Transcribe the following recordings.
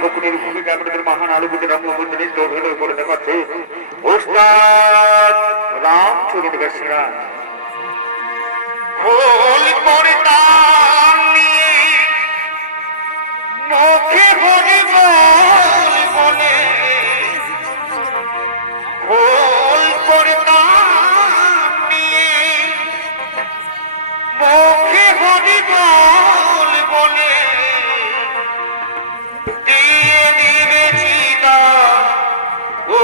শকুনের ভূমিকা আপনাদের মহান আলোকিত রঙ্গমঞ্চে অভিনয় করে দেখাচ্ছে ওস্তাদ রামচরণ বেশরা। খোল পরিতাম নিয়ে মুখে হরি বল বলে, খোল পরিতাম নিয়ে মুখে হরি বল বলে দিয়ে দিবে চিতা ও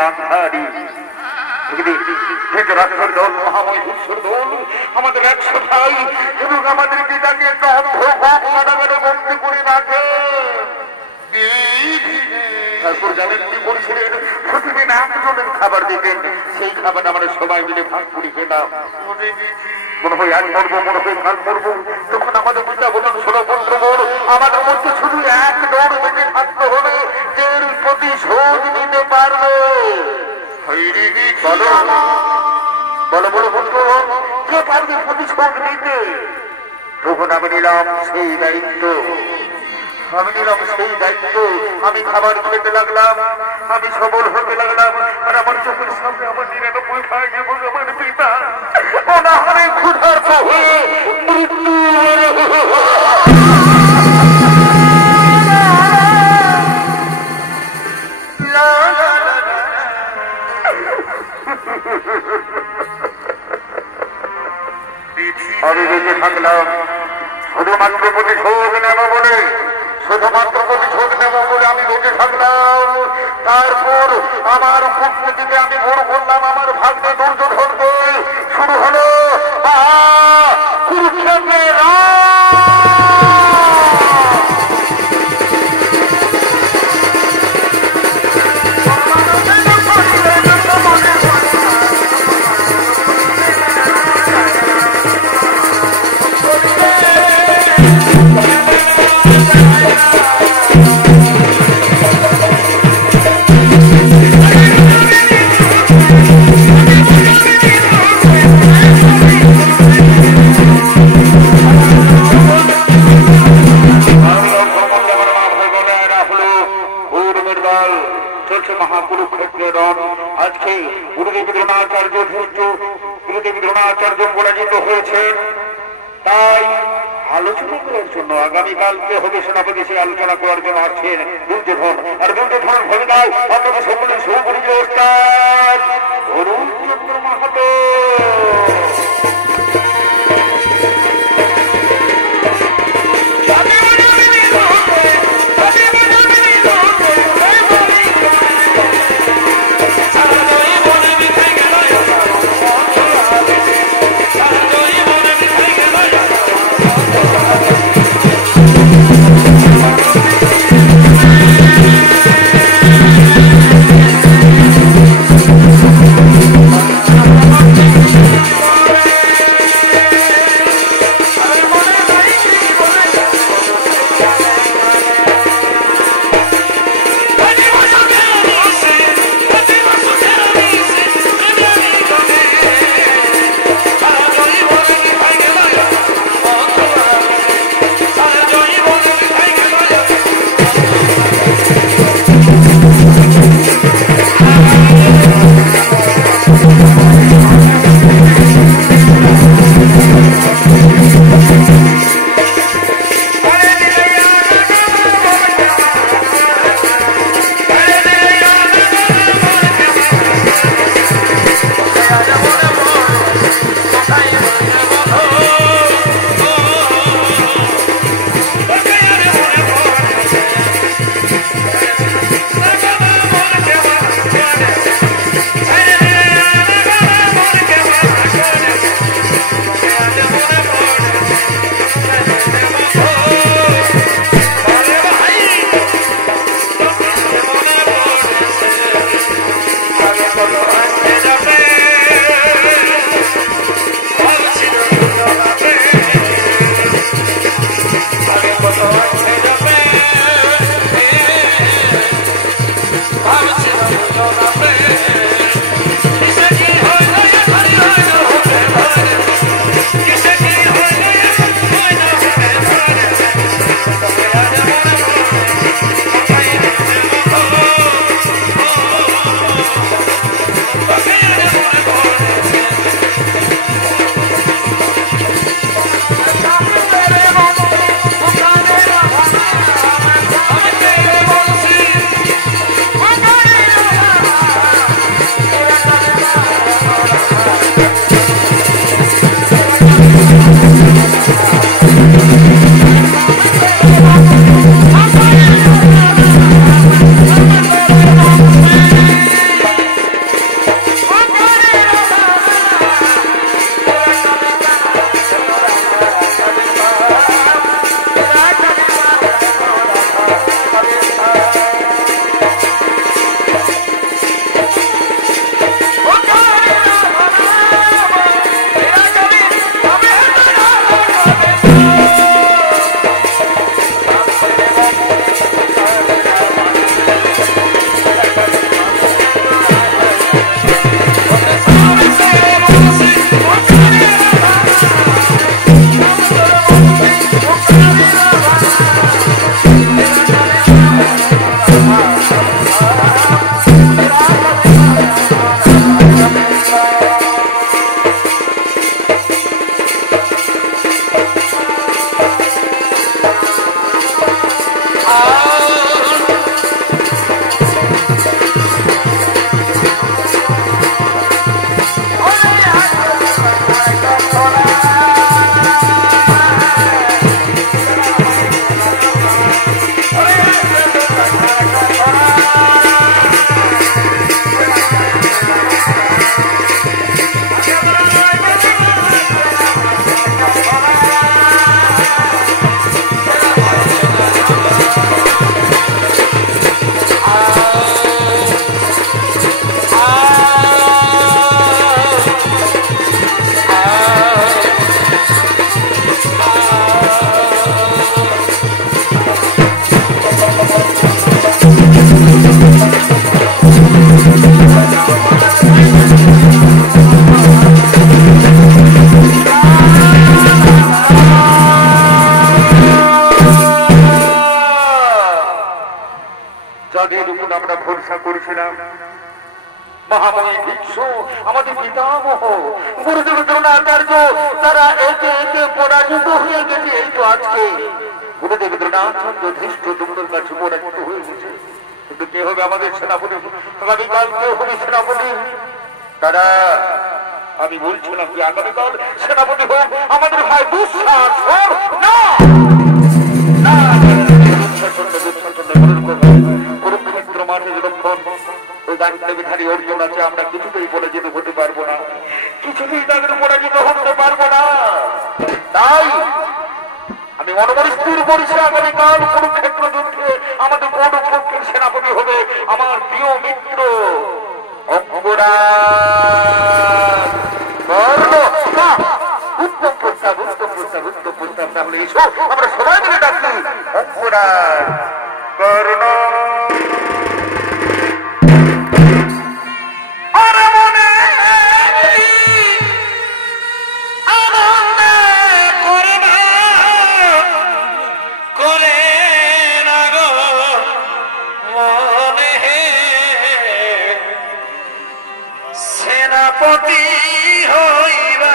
কান্ধারি রাষ্ট্রের দল মহাময় বিশ্বের দল আমাদের একশো ভাই এবং আমাদের পিতাকে একটা অন্ধকারে বন্দি করে রাখে। তারপর জানেন কি করেছিলেন? প্রতিদিন একজনের খাবার দিতেন, সেই খাবার আমরা সবাই মিলে ভাগ করে খেতাম। মনে হয় আজ মরবো, মনে হয় কাল মরবো। তখন আমাদের পিতা বলুন, ষোলো পনেরো বড় আমাদের মধ্যে শুধু এক দৌড় বেঁচে থাকতে হবে, যে প্রতিশোধ নিতে পারবে। বলো বলো বলো বন্ধু, কে পারবে প্রতিশোধ নিতে? তখন আমি নিলাম সেই দায়িত্ব, আমি খাবার খেতে লাগলাম, আমি সবল হতে লাগলাম। আর আমার চোখের সামনে আমার 99 ভাই এবং আমার পিতা অনাহারে ক্ষুধার্ত হয়ে মৃত্যু আমি বেঁচে থাকলাম শুধুমাত্র প্রতিশোধ নেব বলে, শুধুমাত্র প্রতিশোধ নেব বলে আমি বেঁচে থাকলাম। তারপর আমার কূটনীতিতে আমি বড় করলাম, আমার ভাগ্যে দুর্যোধনকে শুরু হলো কুরুক্ষেত্রের আজকে গুরুদেব দ্রোণাচার্য পরাজিত হয়েছেন। তাই আলোচনা করার জন্য আগামীকালকে হবে সেনাপতি, সেই আলোচনা করার জন্য আসছেন দুর্যোধন। আর দুর্যোধন ভূমিকায় আপনাদের সকলের সুপরিচিত অরুণ চন্দ্র মাহাতো। মহামণি ভিক্ষু আমাদের পিতামহ গুরুদেব দ্রোণাচার্য তারা একে একে পরাজিত হয়ে গেছে। এই তো আজকে গুরুদেব দ্রোণাচার্য ধৃষ্ট দুমুর কাছে পরাজিত হয়ে গেছে। কিন্তু কে হবে আমাদের সেনাপতি? আগামীকাল কে হবে সেনাপতি? তারা আমি বলছিলাম যে আগামীকাল সেনাপতি হোক আমাদের ভাই দুঃশাসন। না কুরুক্ষেত্র মাঠে যখন ওই দায়িত্ববিধারী অর্জুন আছে, আমরা কিছুতেই পরাজিত হতে পারবো না, কিছুতেই তাদের পরাজিত হতে পারবো না। তাই আমি মনোবল স্থির করছি আগামীকাল কুরুক্ষেত্র যুদ্ধে আমাদের কোন পক্ষের সেনাপতি হবে আমার প্রিয় মিত্র অঙ্গরাজ। উত্তম প্রস্তাব, উত্তম প্রস্তাব, উত্তম প্রস্তাব। তাহলে এসো আমরা সবাই মিলে ডাকি অঙ্গরাজ কর্ণ। সেনাপতি হইবা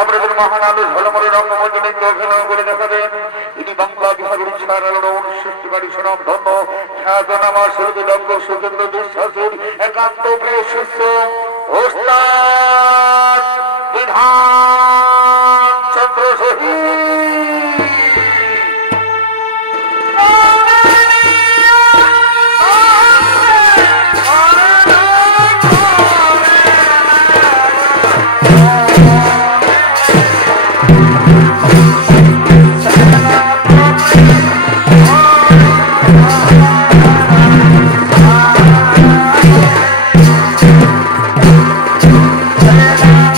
আমাদের মহান আলু ঝলমলে রঙ্গমঞ্চে অভিনয় করে দেখাবেন। ইনি বাংলা বিভাগের সৃষ্টিকারী সুনাম ধন্য খ্যাতনামা শিল্পী ডক্টর সুকেন্দ্র বিশ্বাসের একান্ত প্রিয় শিষ্য ওস্তাদ বিধান চন্দ্র শহীদ। Yeah.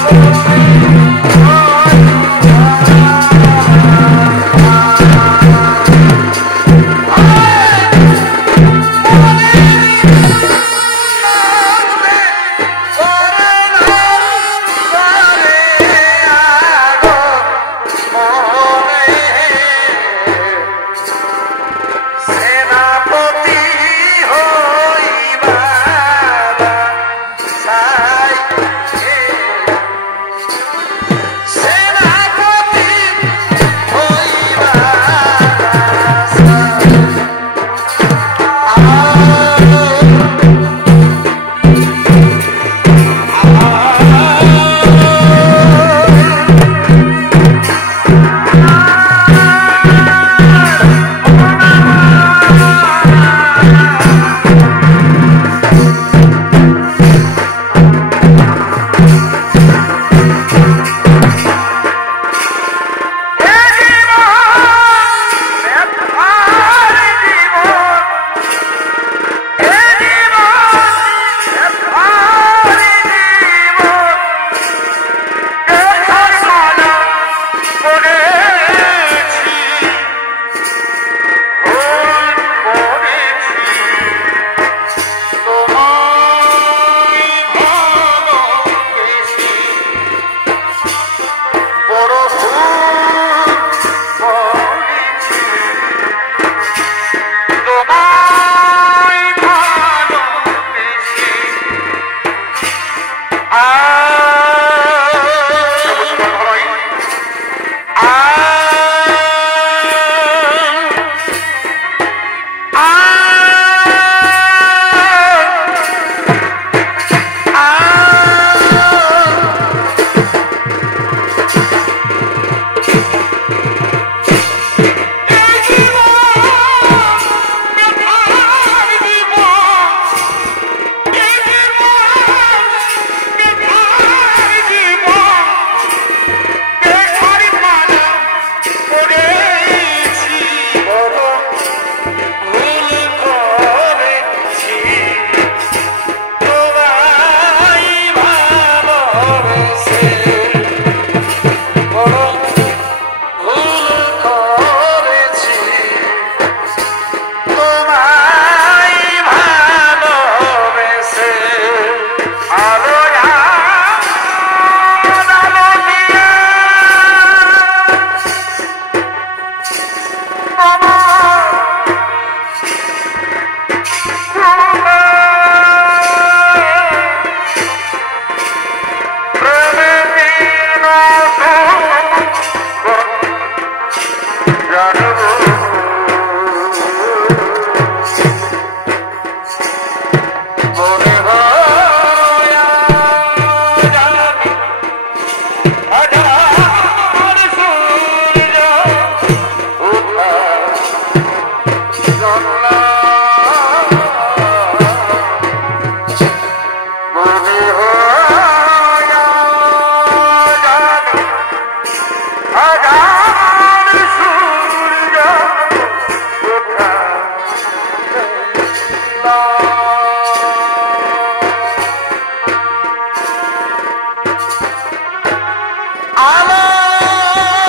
আলো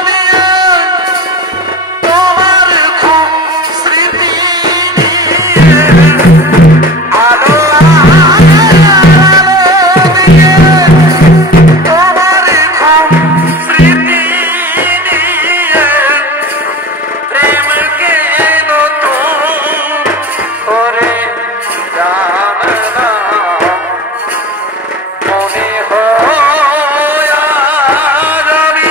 নিয়ে তোমার খুব স্মৃতি নিয়ে আলো নিয়ে তোমার খুব স্মৃতি নিয়ে প্রেমকে নতুন করে জানলাম মনে হয় আর আমি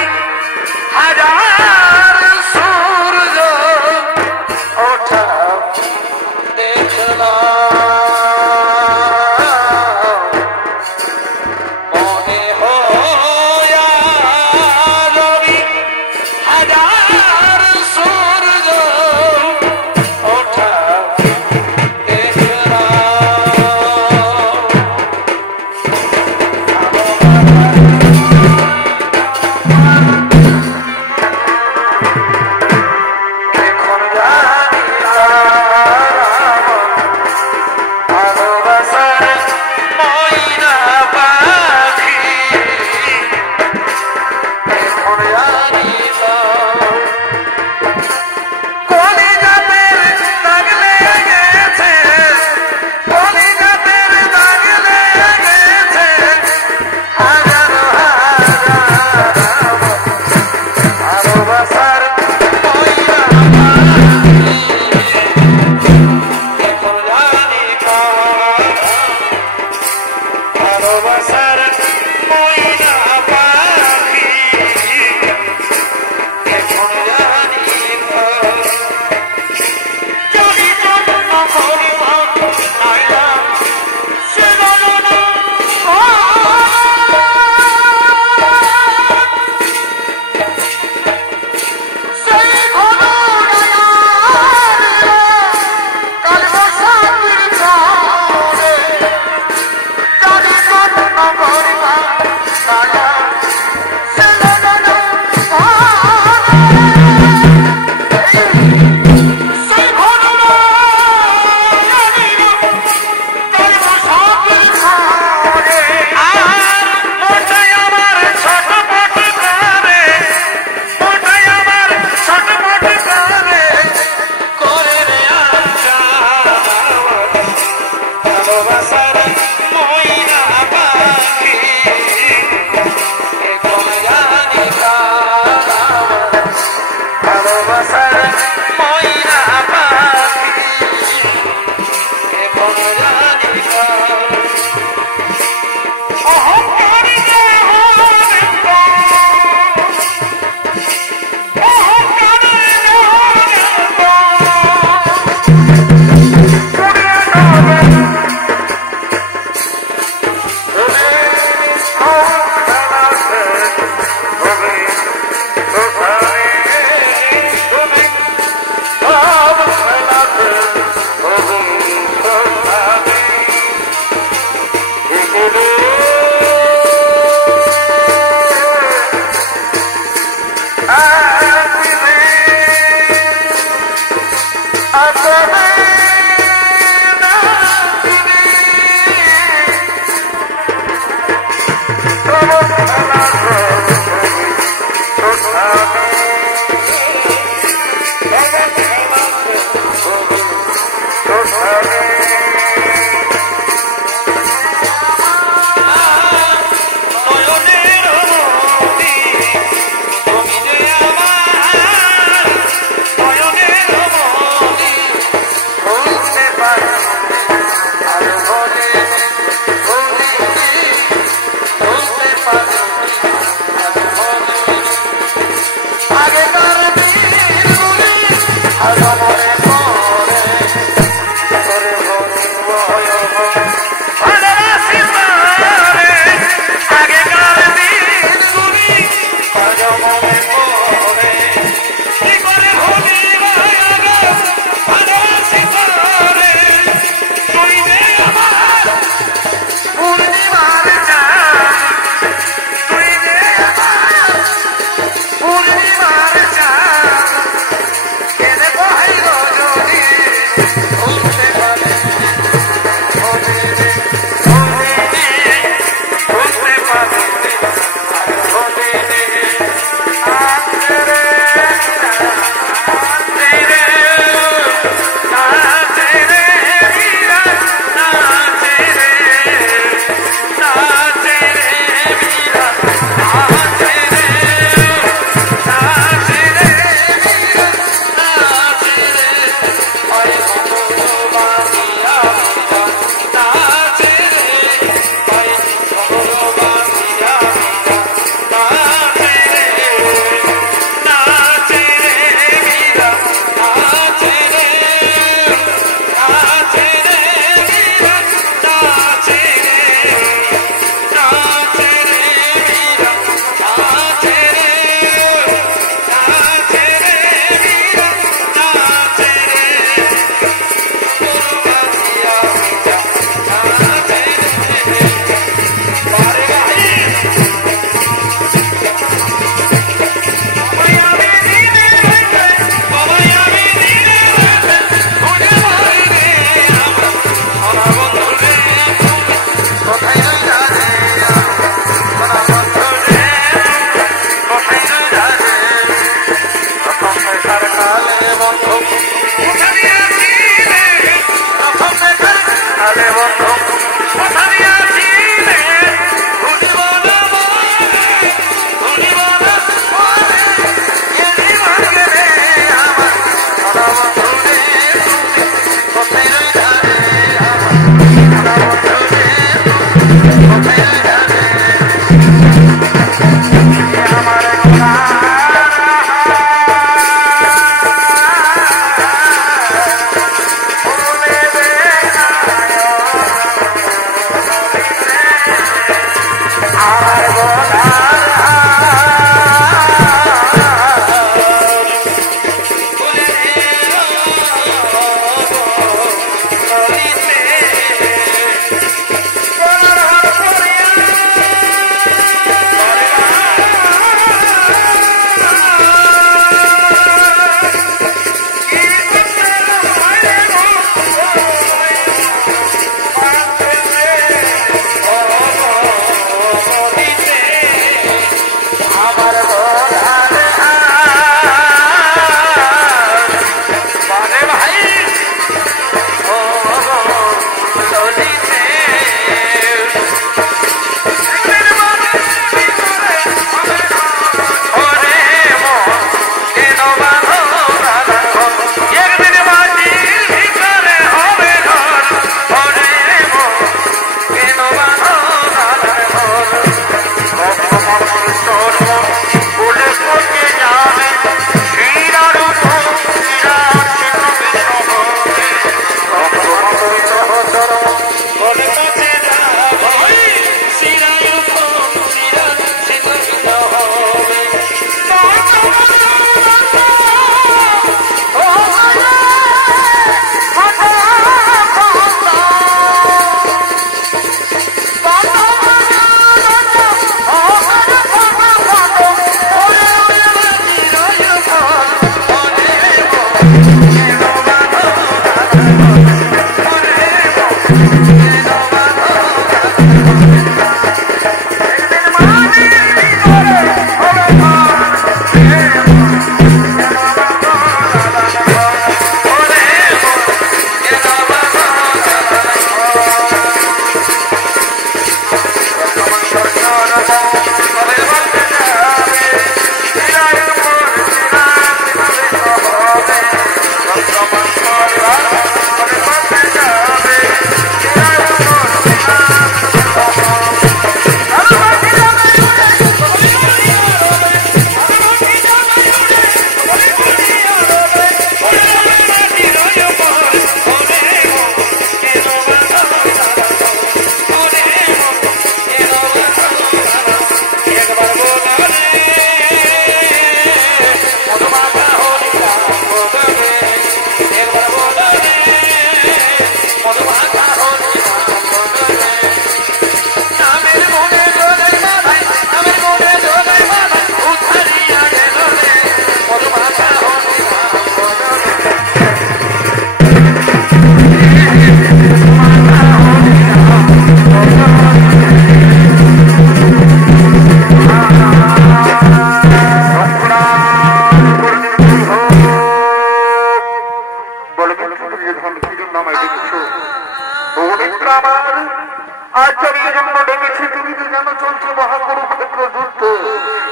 যুদ্ধ,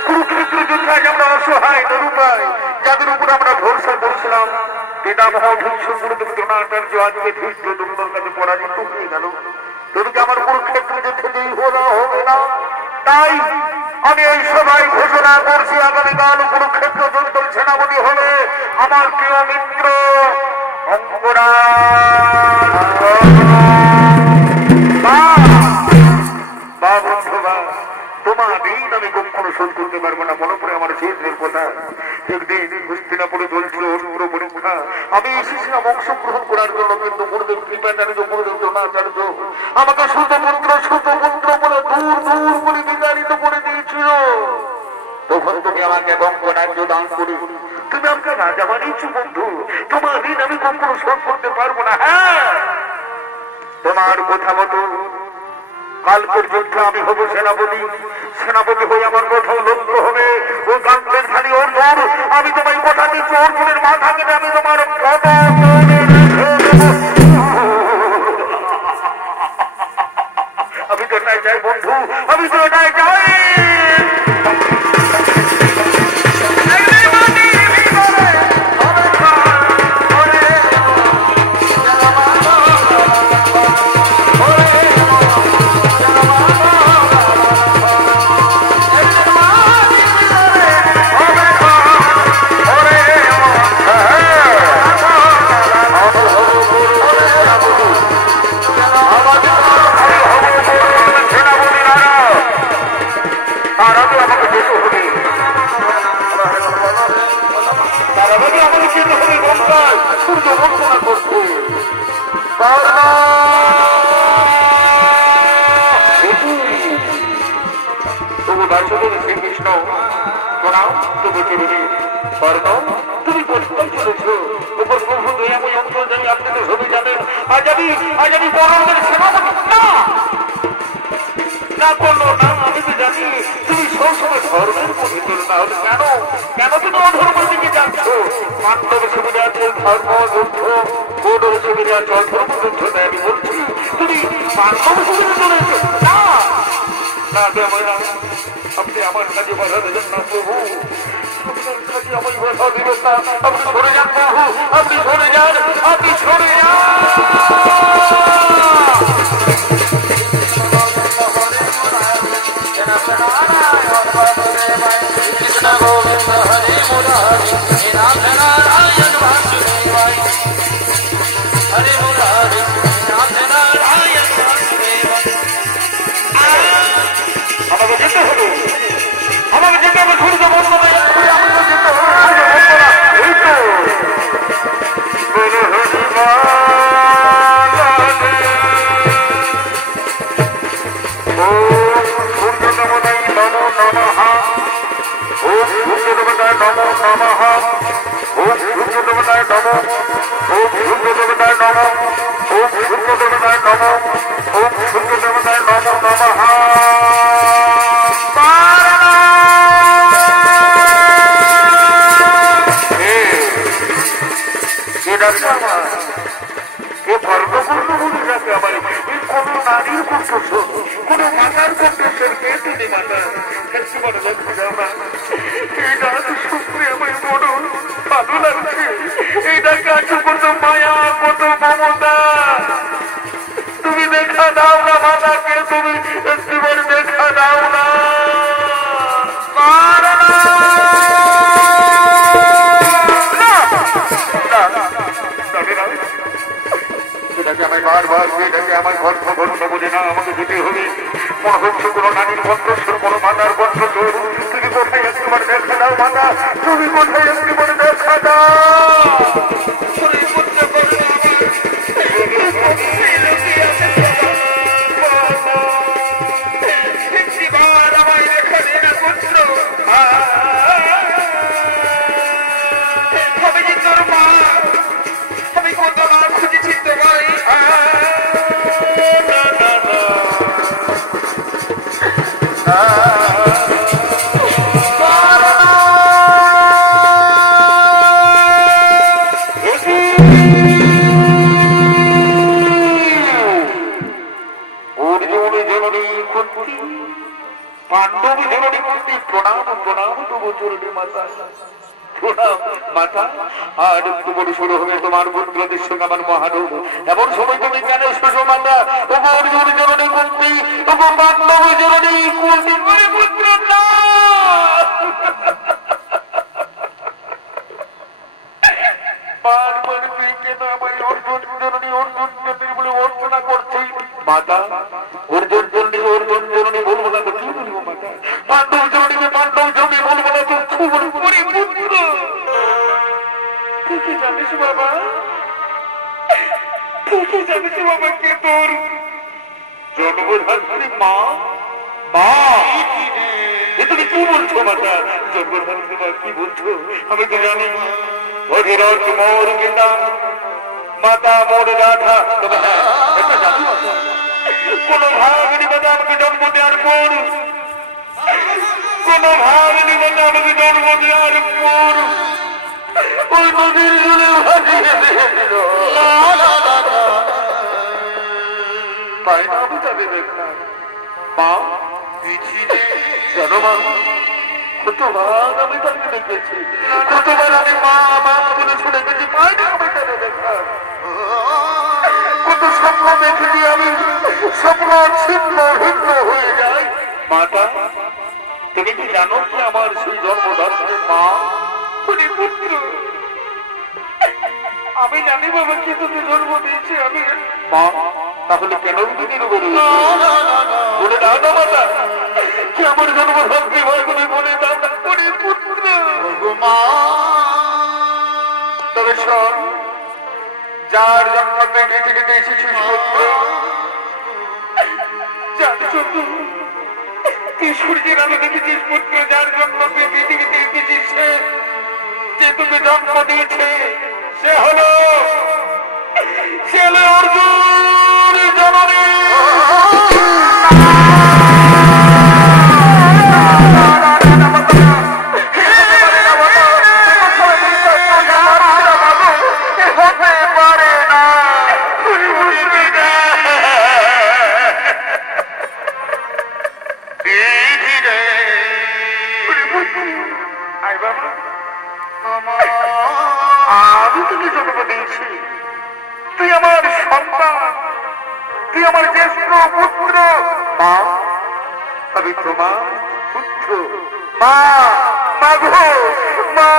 কুরুক্ষেত্র যুদ্ধে আজ আমরা অসহায় নিরুপায়, যাদের উপর আমরা ভরসা করেছিলাম, পিতামহ ভীষ্ম গুরুদেব দ্রোণাচার্য আজকে ধৃষ্ট দুর্গর কাছে পরাজিত হয়ে গেল। তোদেরকে আমার কুরুক্ষেত্র যুদ্ধে জয়ী হবে না। তাই আমি এই সবাই ঘোষণা করছি, আগামীকাল কুরুক্ষেত্র যুদ্ধের সেনাপতি হবে আমার প্রিয় মিত্র তোমার দিন আমি কখনো শোধ করতে পারবো না। মনে করে আমার শেষের কথা, একদিন হস্তিনাপুরে চলছিল অস্ত্র পরীক্ষা, আমি এসেছিলাম অংশগ্রহণ করার জন্য, কিন্তু গুরুদেব কৃপাচার্য গুরুদেব দ্রোণাচার্য আমাকে সুতপুত্র বলে দূর দূর করে বিতাড়িত করে দিয়েছিল। তখন তুমি আমাকে বঙ্গ রাজ্য দান করে তুমি আমাকে রাজা বানিয়েছো বন্ধু, তোমার ঋণ আমি কখনো শোধ করতে পারবো না। হ্যাঁ, তোমার কথা মতো কালকের যুদ্ধে আমি হব সেনাপতি, সেনাপতি হয়ে আমার কোথাও লক্ষ্য হবে ও গান্ডের খালি অর্জুন। আমি তোমায় কথা দিচ্ছি, অর্জুনের মাথা কেটে আমি তোমার আমি তো এটাই চাই বন্ধু, আমি তো এটাই চাই। শ্রীকৃষ্ণ তুমি কোথায় চলেছ? উপর প্রভু দয়াময় অন্তর্যামী, আপনি তো সবই জানেন। আজ আমি বড়দের সেনাপতি না করলো না, আমি তো জানি তুমি সবসময় ধর্মের পবিত্র, না হলে কেন তুমি অধর্মের দিকে যাচ্ছ? পাণ্ডব সুবিধা আছে ধর্ম যুদ্ধ, কৌরব সুবিধা আছে অধর্ম যুদ্ধ। তাই আমি বলছি তুমি পাণ্ডব সুবিধা চলেছ না। আপনি আমার কাছে বাধা দেবেন না প্রভু, আপনার কাছে আমার বাধা দেবেন না। আপনি সরে যান প্রভু, আপনি সরে যান, আপনি সরে যান। কৃষ্ণ গোবিন্দ হরে মুরারি, নাম নারায়ণ বাসুদেবায়, হরে মুরারি, নাম নারায়ণ বাসুদেবায়। আমাকে যেতে হবে, আমাকে যেতে হবে, সূর্য বন্ধ নয়, আমাকে যেতে হবে, সূর্য বন্ধ না। এই তো নারীর কণ্ঠস্বর, কোন মাতার কণ্ঠস্বর, কে তুমি মাতা? এই ডাক শুনতে আমার বড় ভালো লাগছে। এই ডাকে আছে কত মায়া, কত মমতা। তুমি দেখা দাও না মাতাকে, তুমি একবার দেখা দাও না। আমার গল্প বোঝে না, আমাকে যেতে হবে। মনে হচ্ছে কোনো নারীর কণ্ঠস্বর, কোনো মাতার কণ্ঠস্বর। তুমি কোথায় একবার দেখা দাও মাতা, তুমি কোথায় একবার দেখা দাও। করতে প্রণাম প্রণাম তবু চলবে মাতা, প্রণাম মাতা। আর একটু বড় শুরু হবে তোমার পুত্রদের সঙ্গে আমার মহানব, এমন সময় তুমি কেন এসেছো মাতা? ওগো অর্জুন জননী কুন্তি, ওগো পাণ্ডব জননী কুন্তি, ওরে পুত্র না। বারবার কেন আমার অর্জুন জননী অর্জুন জননী বলে অর্চনা করছি মাতা? অর্জুন জননী অর্জুন জননী বলবো না তো কি বলবো মাতা? পাণ্ডব জননীকে পাণ্ডব জননী বলবো না তো কি বলবো? ওরে পুত্র তুই কি জানিস বাবা? তুই কি জানিস বাবা কে তোর জন্মধাত্রী মা? মা এ তুমি কি বলছো মাতা? জন্মধাত্রী মা কি বলছো? আমি তো জানি অধীরথ মোর গীতা, মাতা মোর রাধা। কোন ভাগিনী মাতা আমাকে জন্ম দেওয়ার পর, কোন ভাগিনী মাতা আমাকে জন্ম দেওয়ার পর ওই নদীর জলে ভাসিয়ে দিয়েছিল। তাই না আমি তাদের দেখলাম মা জানো মা, কতবার আমি তাকে দেখেছি, কতবার আমি মা মা বলে শুনে গেছি, পাই না আমি তাদের দেখলাম। কত স্বপ্ন দেখেছি আমি, স্বপ্ন ছিন্ন ভিন্ন হয়ে যায়। মাতা তুমি কি জানো কি আমার সেই জন্মদাত্রী মা? পুত্র আমি জানি বাবা কি তুমি জন্ম দিয়েছি আমি মা, তাহলে কেন দিদির বলে বলে দাও না মাতা কি আমার জন্মদাত্রী হয় তুমি বলে দাও না পুত্র মা। তবে শোন, যার জন্ম পৃথিবীতে এসেছিস পুত্র, জানিস তুই সূর্যের আলো দেখেছিস পুত্র, যার জন্ম পৃথিবীতে এসেছিস যে তোকে জন্ম দিয়েছে সে হলো অর্জুন জননী। আমি তোকে জন্ম দিয়েছি, তুই আমার সন্তান, তুই আমার জ্যেষ্ঠ পুত্র। মা আমি তোমার পুত্র, মা মাগো মা।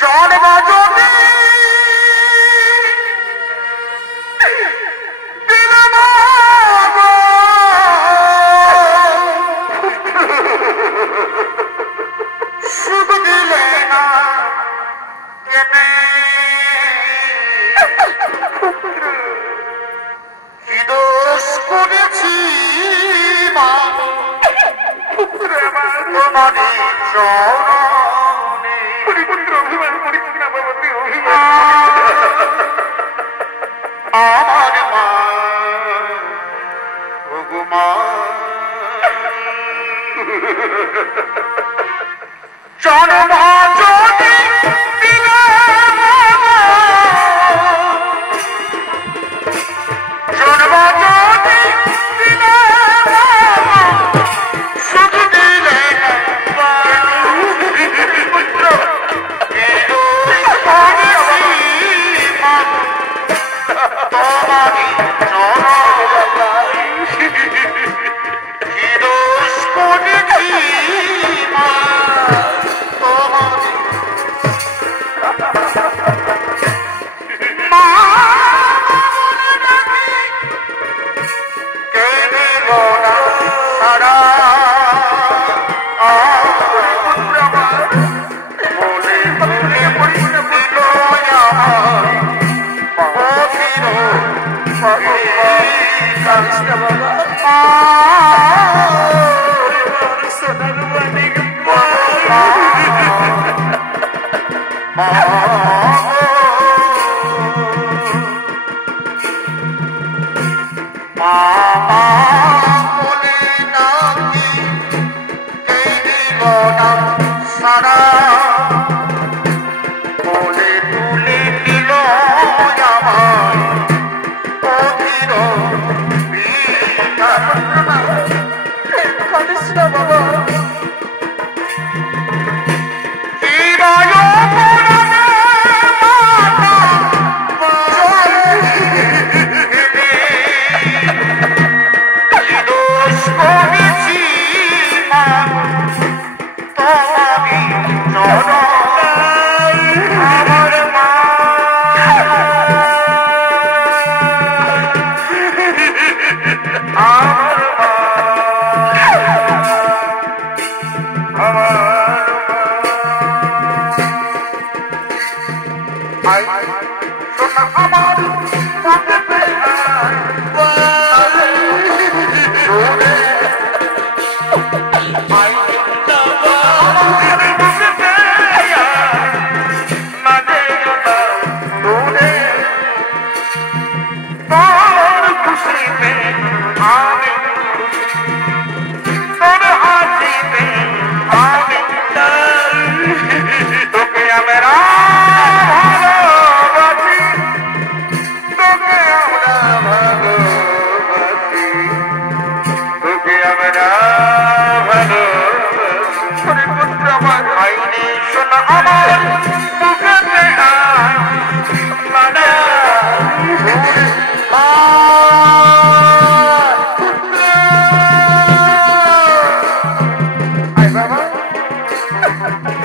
জন্ম যদি শুধু দিলে না কি দোষ করেছি মা তোমারই চরণে। অভিমান করিস না বাবা, তুই আমার মা ওগো মা। জন্ম যদি দিলে জন্ম যদি দিলে শুধু দিলে তোমারই কি দোষ করেছি মা তোমার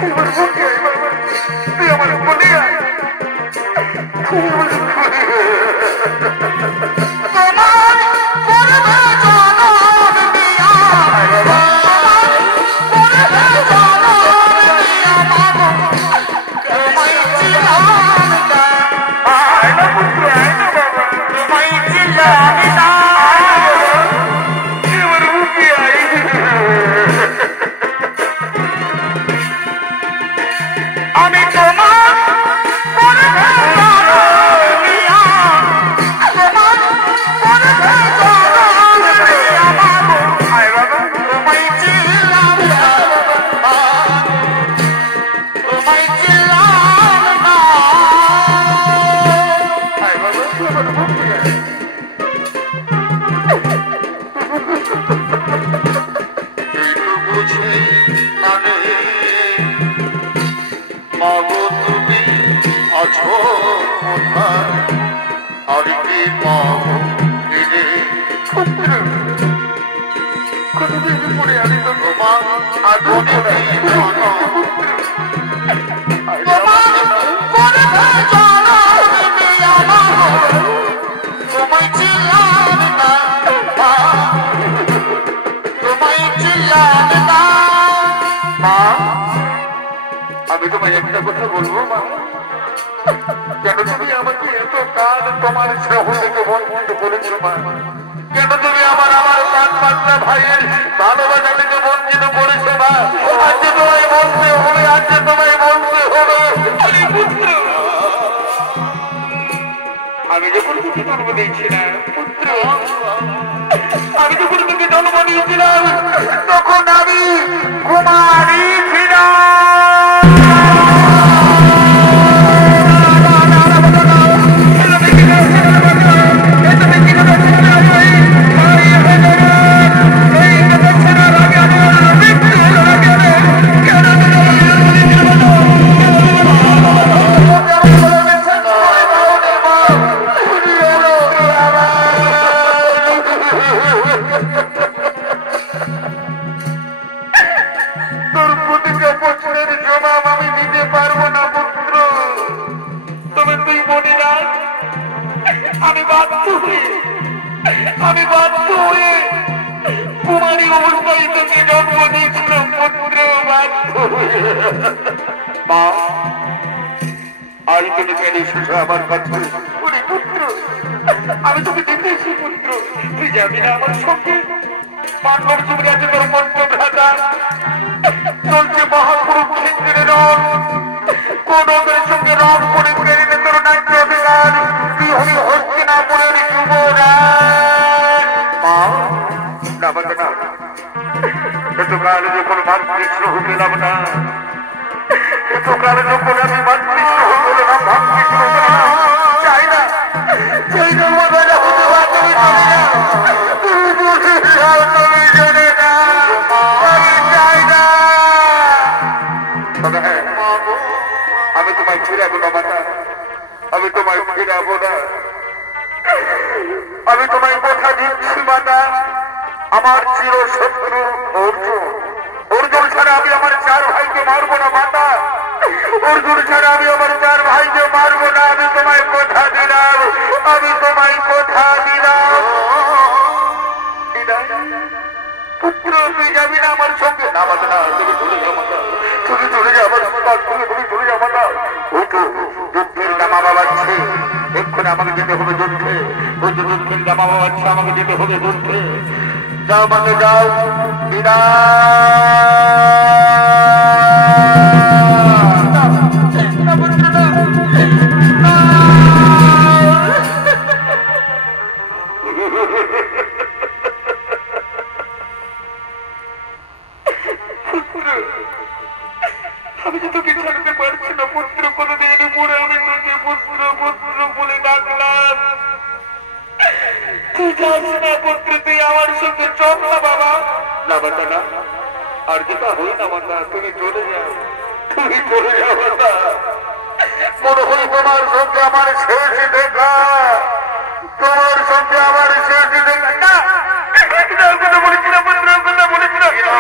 আমার বুকে আয় বাবা, তুই আমার বলে আয়, তুই আমার বলে আমি তোমায় একটা কথা বলবো মা, কেন তুমি আমাকে এত কাল তোমার স্নেহ থেকে বঞ্চিত করেছো মা? কেন তুমি আমার পাঁচ পাঁচটা ভাইয়ের ভালোবাসা থেকে বঞ্চিত করেছো মা? আজকে তোমায় বলতে হবে, আজকে তোমায় বলতে হবে। আমি যখন তোকে জন্ম দিয়েছিলাম পুত্র, আমি যখন তোকে জন্ম দিয়েছিলাম তখন আমি কুমারী ছিলাম। আমি বাধ্য হয়ে কুমারী অবস্থায় তোকে জন্ম দিয়েছিলাম পুত্র, বাধ্য হয়ে। মা আজ তুমি কেন এসেছো আমার কাছে? পুত্র আমি তোকে দেখেছি পুত্র, তুই যাবি না আমার সঙ্গে? পাণ্ডব যুগে আছে তোর মন্ত্রঘাতা, চলছে মহাকুরুক্ষেত্রের রণ, কৌরবের সঙ্গে রণ করে কেড়ে নে তোর ন্যায্য অধিকার, তুই হবি হস্তিনাপুরের যুবরাজ। মা না বলে না, এতকাল যখন মাতৃষ্ণ হইলাম না, এতকাল যখন আমি মাতৃষ্ণ হইলাম, ভাতৃষ্ণ হইলাম, চাই না চাই না মজা হতে পারে, তুমি জানি না, তুমি বুঝে যাও, তুমি জানে না, আমি চাই না। তবে হ্যাঁ, আমি তোমায় ফিরাবো না মাতা, আমি তোমায় ফিরাবো না, আমি তোমায় কথা দিচ্ছি মাতা। আমার চির শত্রু অর্জুন, অর্জুন ছাড়া আমি আমার চার ভাইকে মারবো না মাতা, অর্জুন ছাড়া আমি আমার চার ভাইকে মারবো না, আমি তোমায় কথা দিলাম, আমি তোমায় কথা দিলাম। পুত্র তুই যাবি না আমার সঙ্গে? না মাতা না, তুমি চলে যাও মাতা, তুমি চলে যাও আমার সঙ্গে, তুমি চলে যাও মাতা। যুদ্ধের দামা বাবাচ্ছে, এক্ষুনি আমাকে যেতে হবে যুদ্ধে, যুদ্ধের দামা বাবাচ্ছে, আমাকে যেতে হবে যুদ্ধে। যাও মাকে যাও, আমি যে তোকে ছাড়তে পারছি না পুত্র, কোনদিন পরে আমি তোকে পুত্র পুত্র বলে ডাকলাম, তুই যাস না পুত্র, তুই আমার সঙ্গে চল না বাবা। না বাবা না, আর যেটা হই না মাতা, তুমি চলে যাও, তুমি চলে যাও মাতা, মনে হয় তোমার সঙ্গে আমার শেষ দেখা, তোমার সঙ্গে আমার শেষ দেখা। না কথা বলেছিলাম পুত্র, কথা বলেছিলাম না।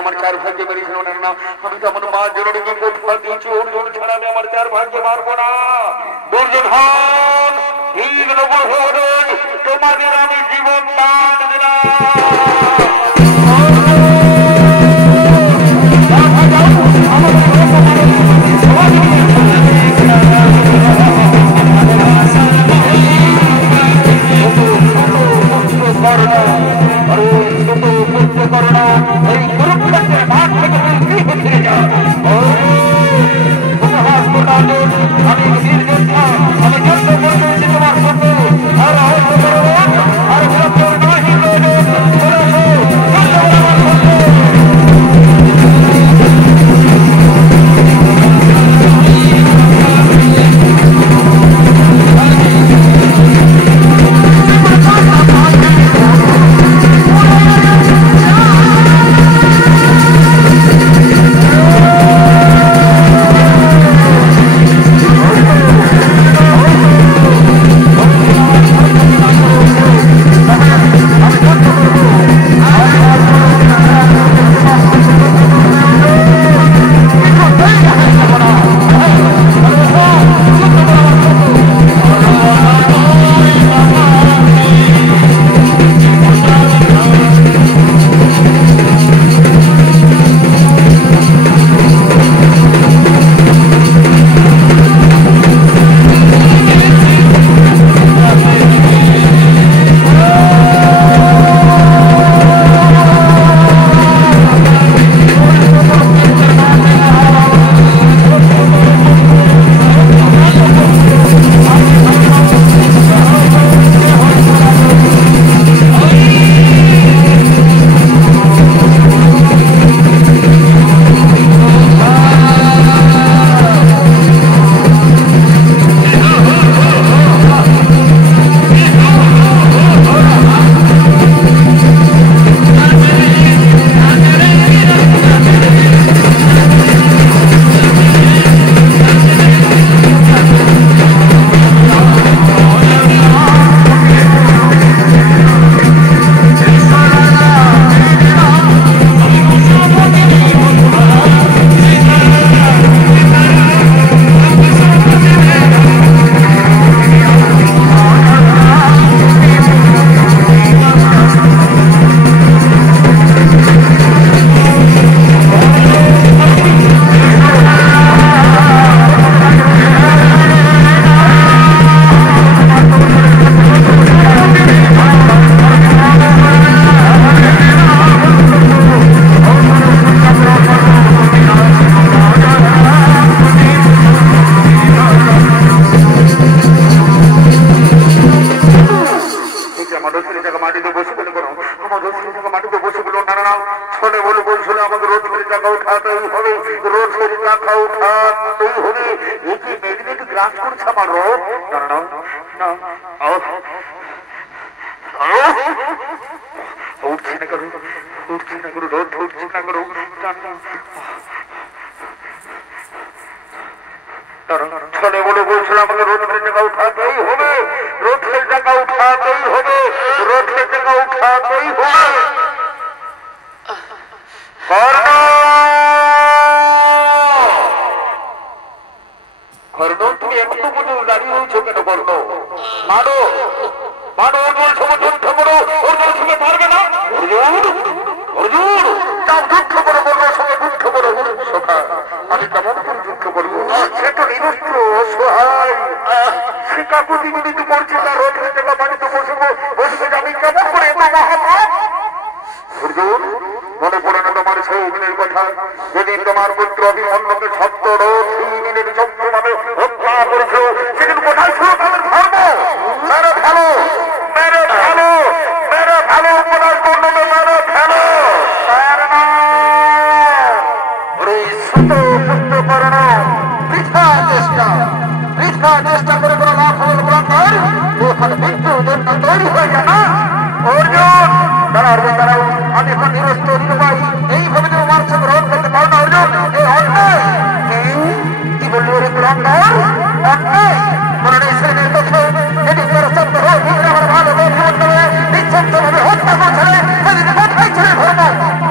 আমার চার ভাগ্যে মেরেছিল না। আমি তো আমার মা জননীকে কোথা দিয়েছি, অর্জুন ছাড়া আমি আমার চার ভাগ্যে মারবো না। দুর্যোধন তোমাদের আমি জীবন দান দিলাম।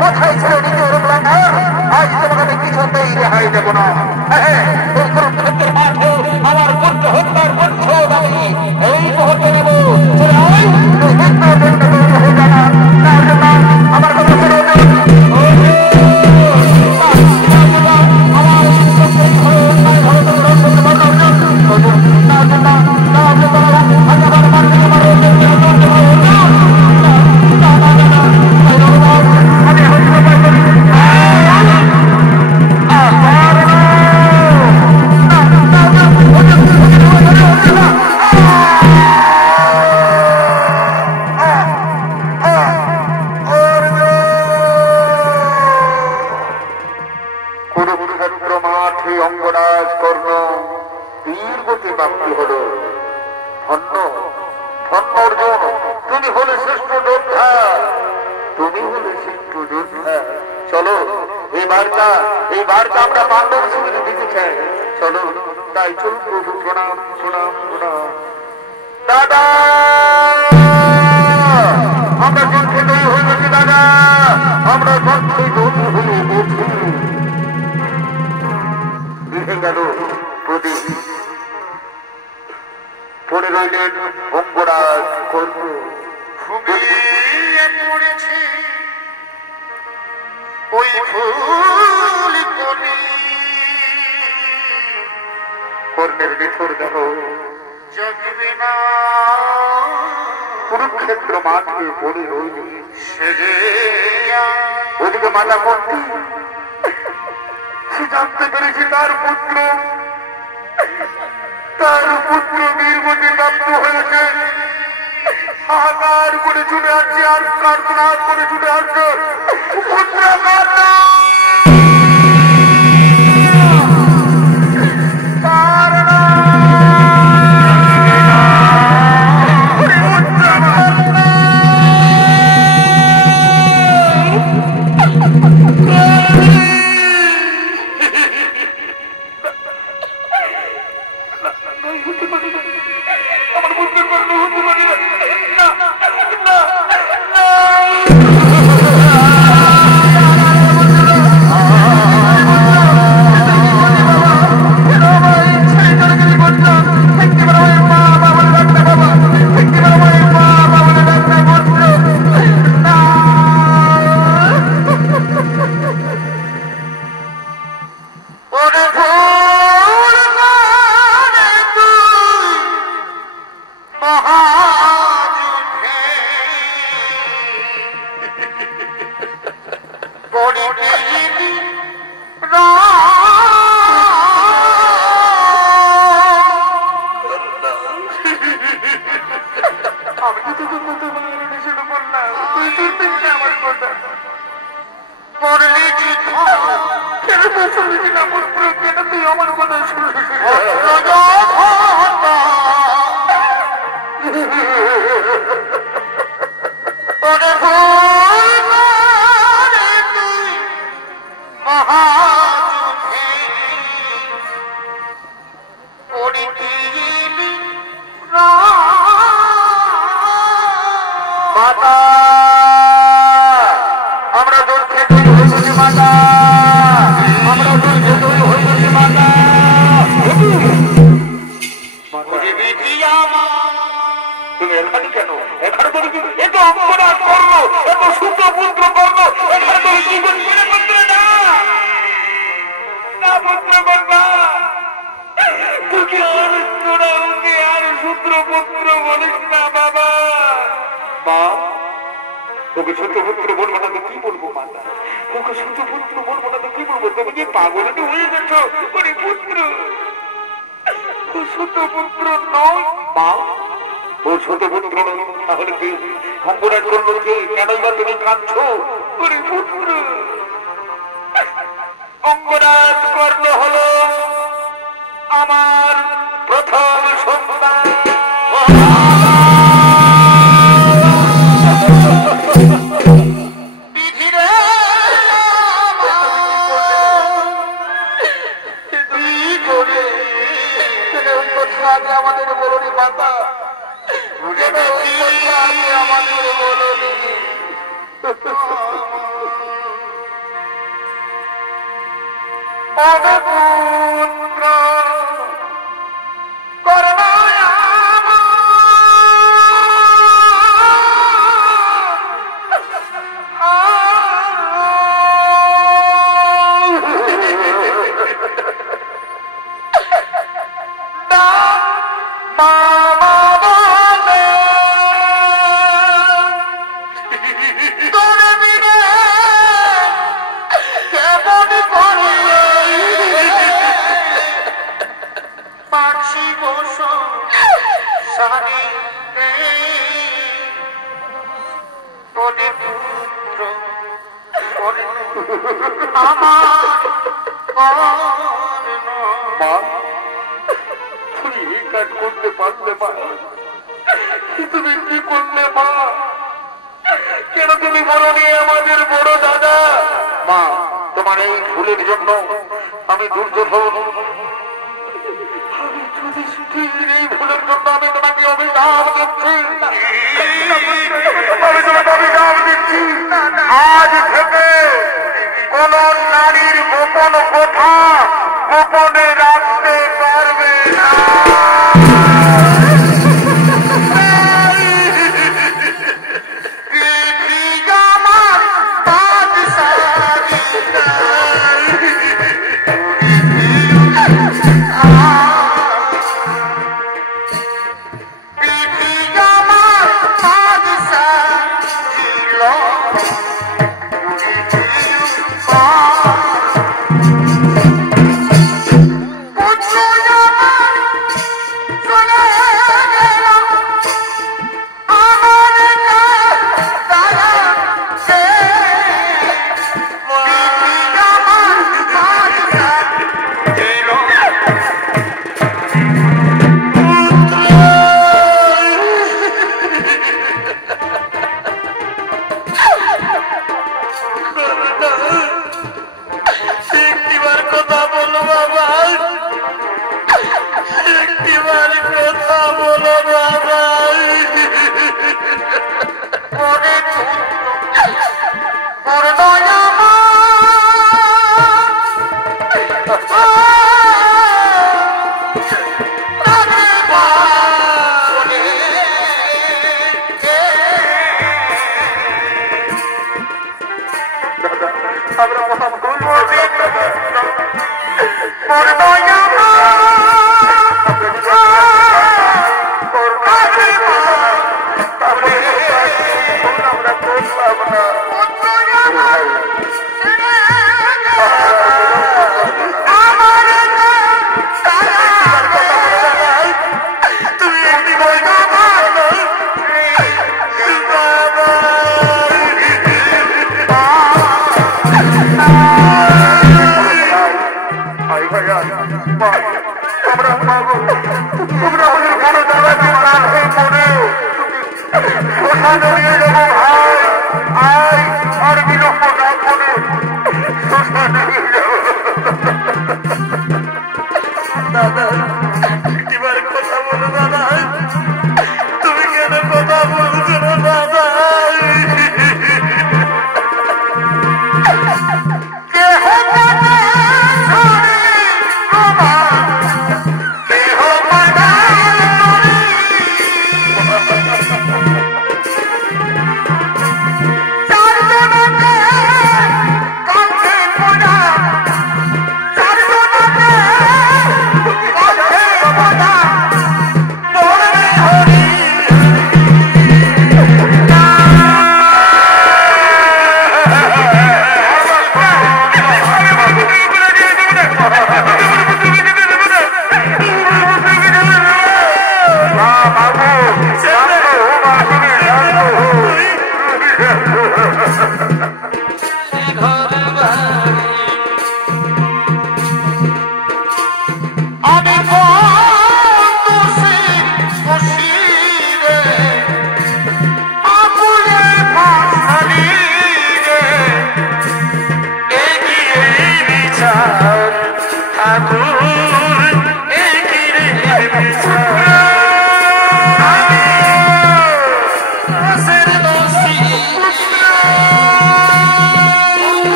কোথায় ছিল নিজের কিছুতেই রেহাই দেব না। এই কুরুক্ষেত্রের মাঠে আমার পুত্র হত্যার প্রতিশোধ আমি এই মুহূর্তে নেব। আমার কথা শুনে কুরুক্ষেত্র মাঠে পড়ে রইল। ওদিকে মাতা করতে সে জানতে পেরেছে তার পুত্র বীরবতী প্রাপ্ত হয়েছে। হাহাকার করে ছুটে আসছে আর প্রার্থনা করে ছুটে আসছে পুত্র ওরে পুত্র করুণায় করতে পারলে মা, তুমি কি করলে মা? কেন তুমি বলনি আমাদের বড় দাদা? মা, তোমার এই ভুলের জন্য আমি দুর্যোধন, এই ভুলের জন্য আমি তোমাকে অভিশাপ দিচ্ছি। আজ থেকে কোন নারীর গোপন কথা গোপনে রাখতে পারবে না।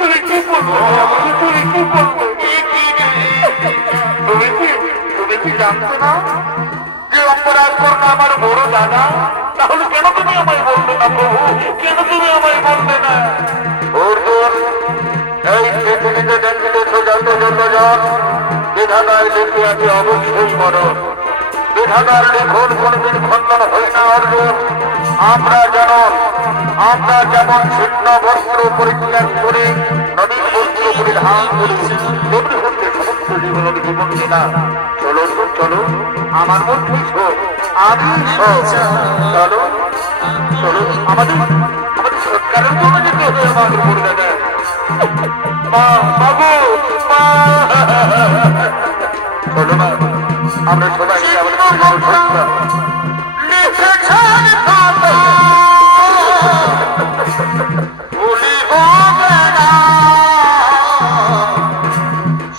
তুমি কি বলবো? তুমি কি বলবো? তুমি কি জানতো না যে অপরাধ করবে আমার বড় দাদা? তাহলে কেন তুমি আমায় বলবে না প্রভু? কেন তুমি আমায় বলবে না? অর্জুন, এই পৃথিবীতে দেখিতেছ যত যত জন বিধাতায় লিখে আছে অবশ্যই মরণ। বিধাতার লিখন কোনদিন খণ্ডন হয় না অর্জুন। আমরা যেমন ছিন্ন বস্ত্র পরিত্যাগ করে নবীন বস্ত্র পরিধান করি, তেমনি হচ্ছে সমস্ত জীবনের জীবন কিনা। চলো চলো, আমার মধ্যে আমি চলো চলো, আমাদের সৎকারের জন্য যেতে হবে আমাদের বড় দাদা। মা বাবু, মা, চলো না, আমরা সবাই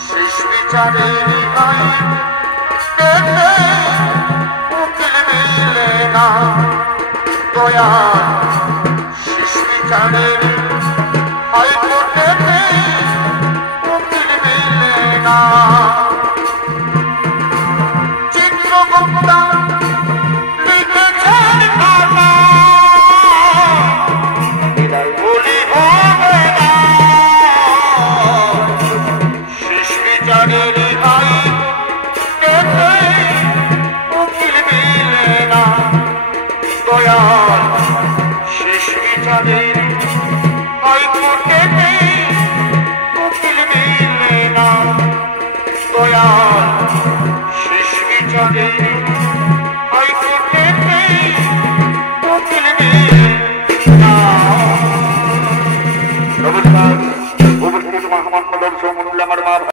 শেষ বিচারের হয়